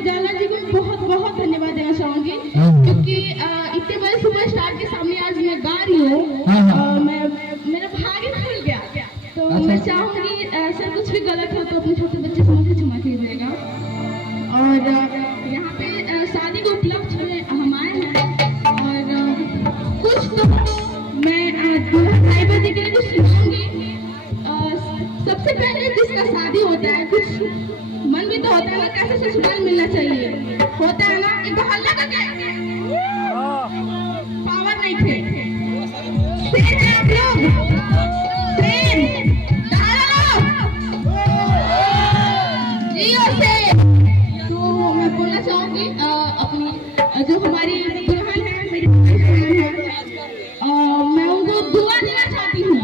उजाला जी को बहुत बहुत धन्यवाद देना चाहूंगी क्योंकि इतने बड़े सुपरस्टार के सामने आज मैं गा रही हूँ। मैं मेरा भाग ही खुल गया। तो मैं चाहूंगी सर कुछ भी गलत हो तो अपने छोटे बच्चे से मुझे क्षमा कीजिएगा। और यहाँ पे शादी के उपलक्ष्य में हम आए हैं और कुछ तो मैं साहिबा जी के लिए कुछ सुनाऊंगी। सबसे पहले जिसका शादी होता है कुछ मन भी तो होता है ना, कैसे ससुराल मिलना चाहिए होता है ना, एक हल्ला का क्या पावर नहीं थे आप लोग जियो से। तो मैं बोलना चाहूंगी अपनी जो हमारी दुल्हन है, मेरी बहन है, मैं उनको दुआ देना चाहती हूँ।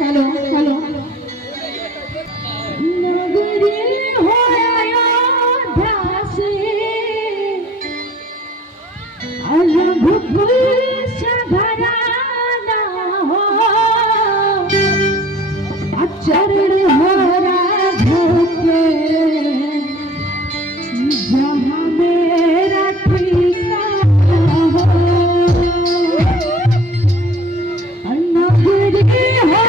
हेलो हेलो नगरी हो अयोध्या से घराना हो चरण हो राधे जहाँ मेरा ठिकाना हो नगरी हो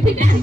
ठीक है।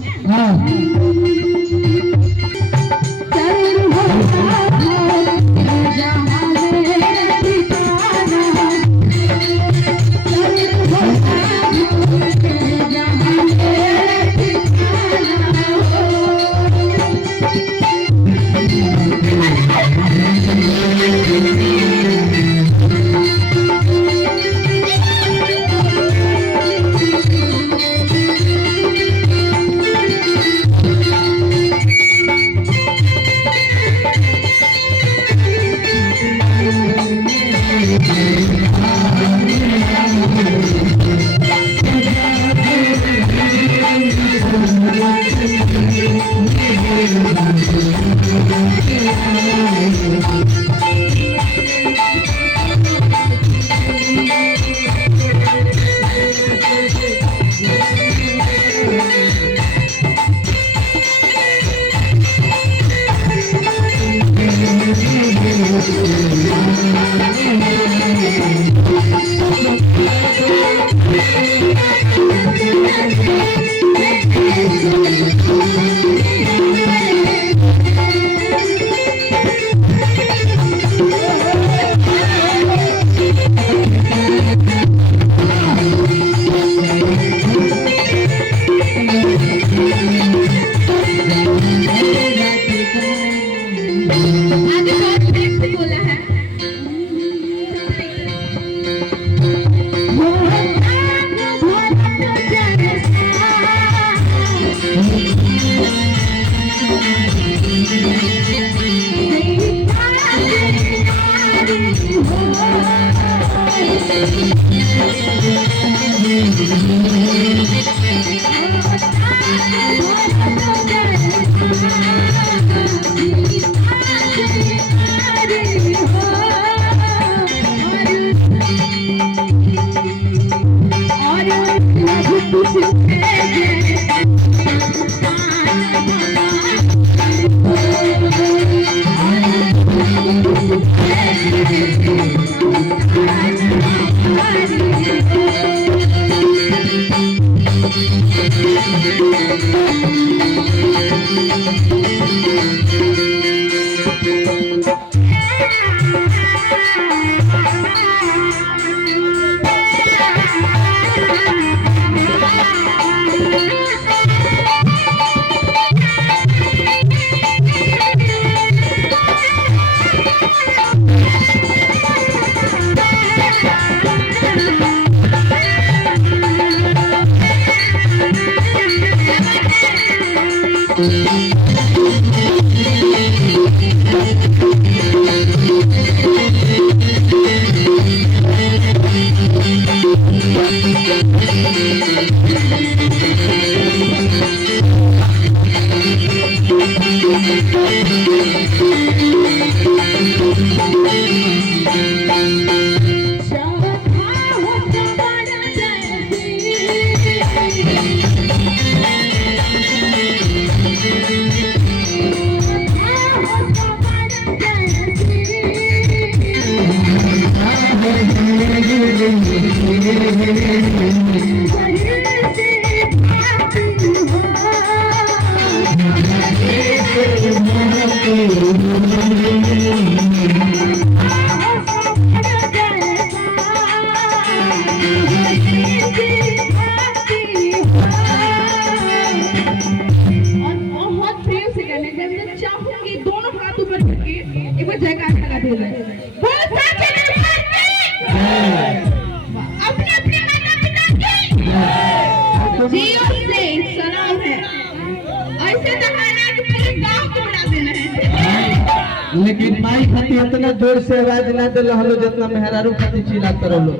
लेकिन माई खाती इतना जोर से आवाज ना दिल हलो जितना मेहरारू खाती चिल्लात रहो।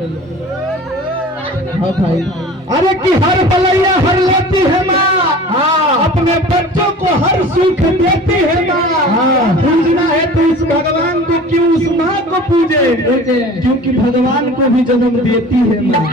हाँ भाई, अरे कि हर भलैया हर लेती है माँ, अपने बच्चों को हर सुख देती है माँ। पूजना है तो उस भगवान को क्यों उस माँ को पूजे, क्योंकि भगवान को भी जन्म देती है माँ।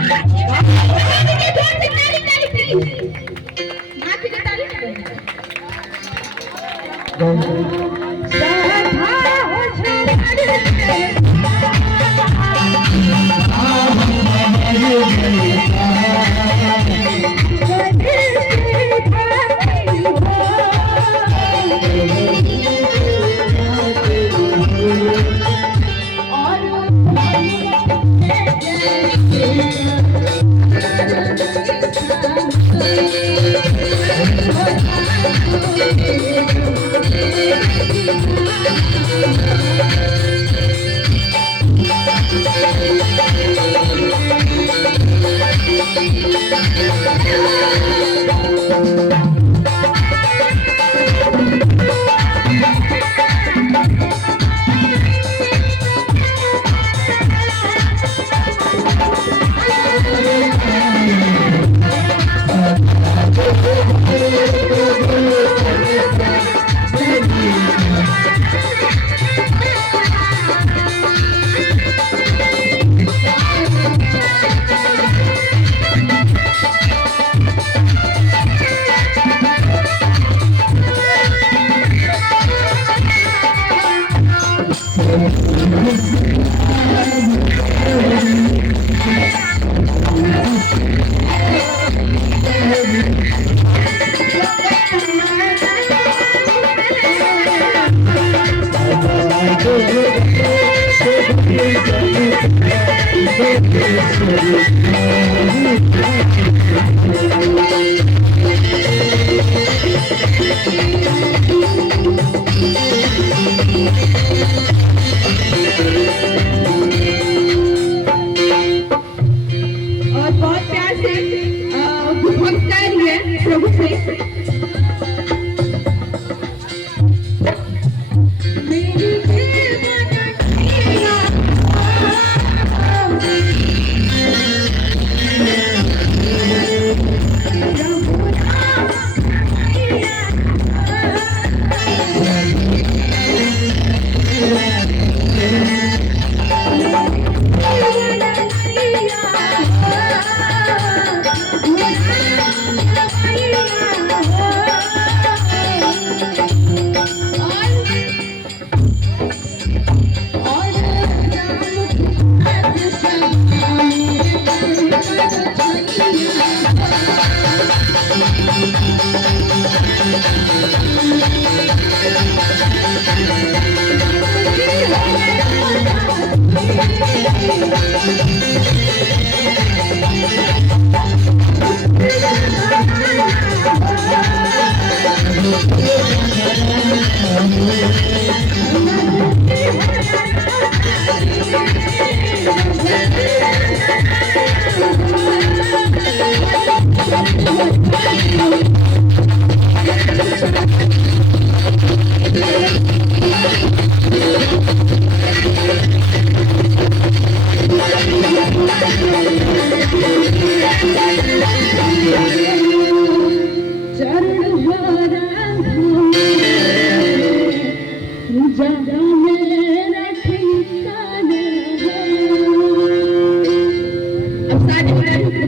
शादी में